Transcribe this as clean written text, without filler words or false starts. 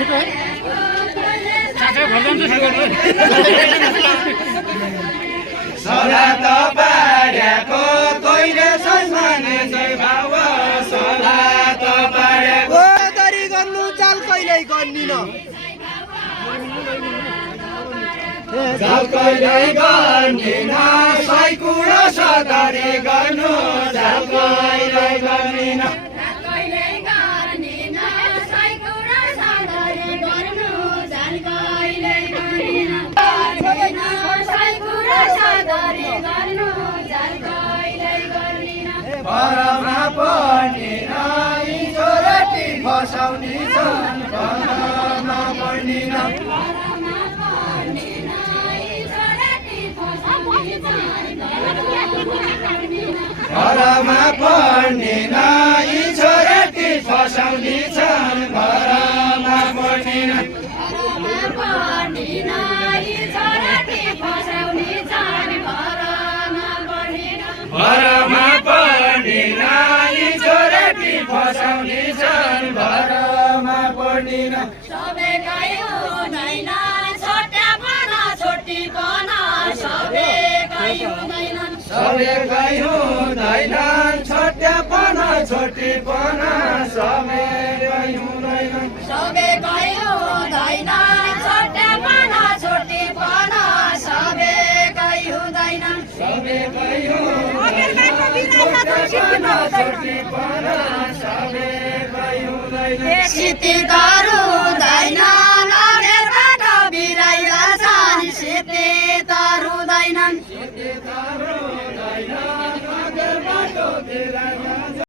छोटो है सोला त पाड्याको तैले सजमाने जय भाव सोला त पाड्याको गरी गर्नु चाल कहिल्यै गर्दिन चाल कहिल्यै गर्दिन सय कुरो सदारी गर्नु चाल कहिल्यै गर्दिन परमा पर्दिन यी छोराटी फसाउने छन् परमा पर्दिन घरमा पर्दिन यी छोराटी फसाउने छन् घरमा पर्दिन घरमा पर्दिन यी छोराटी फसाउने छन् घरमा पर्दिन सबे गयो हुँदैन छोट्यापना छोटीपना सबे गयो हुँदैन सबे गयो हुँदैन छोट्यापना छोटीपना सबे गयो हुँदैन सबे गयो हुँदैन छोट्यापना छोटीपना सबे गयो हुँदैन सबे गयो छोट्यापना छोटीपना सबे गयो हुँदैन सिद्धि गर्नु हुँदैन